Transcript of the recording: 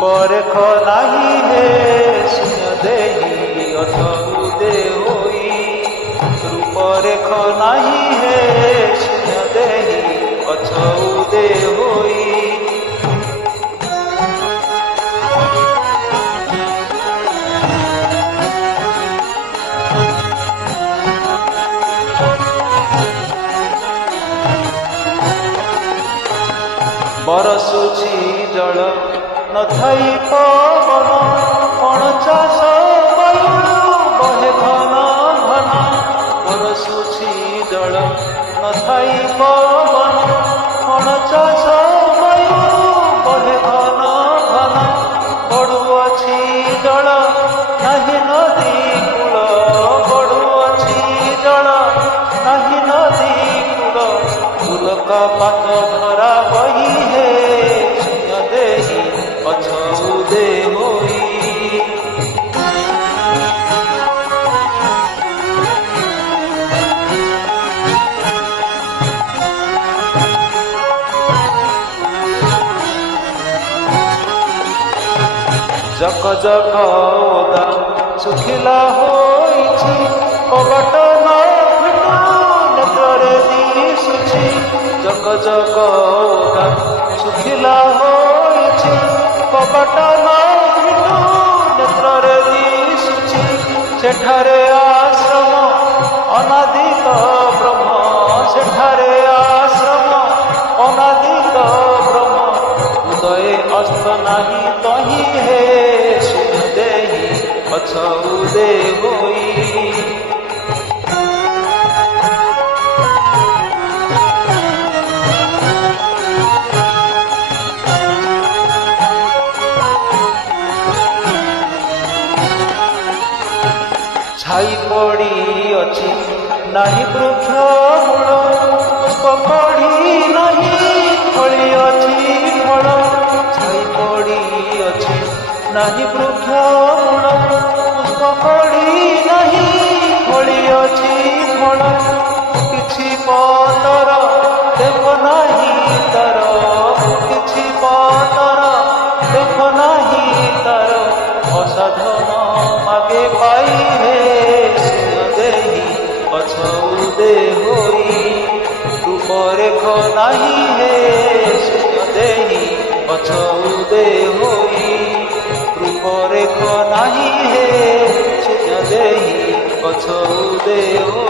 ରୂପରେଖ ନାହିଁ ହେ ଶୂନ୍ୟ ଦେହି ଅଥଉଦେ ହୋଇ। ରୂପରେଖ ନାହିଁ ହେ ଶୂନ୍ୟ ଦେହି ଅଥଉଦେ ହୋଇ। ବରଷୁଛି ଜଳ ନଥାଇ ପବନ, କଣ ଚାଷ ବାୟୁ ବହେ ଘନ ଘନ। ବରଷୁଛି ଜଳ ନଥାଇ ପବନ, କଣ ଚାଷ ବାୟୁ ବହେ ଘନ ଘନ। ବଢୁଅଛି ଜଳ ନାହିଁ ନଦୀ କୂଳ, ବଢୁଅଛି ଜଳ ନାହିଁ ନଦୀ କୂଳ। ପୁଲକ ପାତ ଧରା ବହି ହେ ଶୂନ୍ୟ ଦେହି ଅଥଉଦେ ହୋଇ। ଜକ ଜକ ଓଦା ଶୁଖିଲା ହୋଇଛି, କବାଟ ନ ଫିଟୁ ନେତ୍ରରେ ଦିଶୁଛି। ଜକ ଜକ ଓଦା ଶୁଖିଲା ହୋଇଛି, କବାଟ ନ ଫିଟୁ ନେତ୍ରରେ ଦିଶୁଛି। ସେଠାରେ ଆଶ୍ରମ ଅନାଦିତ ବ୍ରହ୍ମ, ସେଠାରେ ଆଶ୍ରମ ଅନାଦିତ ବ୍ରହ୍ମ। ଉଦୟ ଅସ୍ତ ନାହିଁ ତହିଁ ହେ ଶୂନ୍ୟ ଦେହି ଅଥଉଦେ ହୋଇ। ଛାଇ ପଡ଼ିଅଛି ନାହିଁ ବୃକ୍ଷ ମୂଳ, ପୁଷ୍ପ କଢ଼ି ନାହିଁ ଫଳିଅଛି ଫଳ। ଛାଇ ପଡ଼ିଅଛି ନାହିଁ ବୃକ୍ଷ ମୂଳ, ପୁଷ୍ପ କଢ଼ି ନାହିଁ ଫଳିଅଛି ଫଳ। କିଛି ପତର ଦେଖ ନାହିଁ ତାର, କିଛି ପତର ଦେଖ ନାହିଁ ତାର। ଅସାଧନ ମାଗେ ପାଇ ହେ ଶୂନ୍ୟ ଦେହି ଅଥଉଦେ ହୋଇ। ରୂପରେଖ ନାହିଁ ହେ ଶୂନ୍ୟ ଦେହି ଅଥଉଦେ ହୋଇ। ରୂପରେଖ ନାହିଁ ହେ ଶୂନ୍ୟ ଦେହି ଅଥଉଦେ ହୋଇ।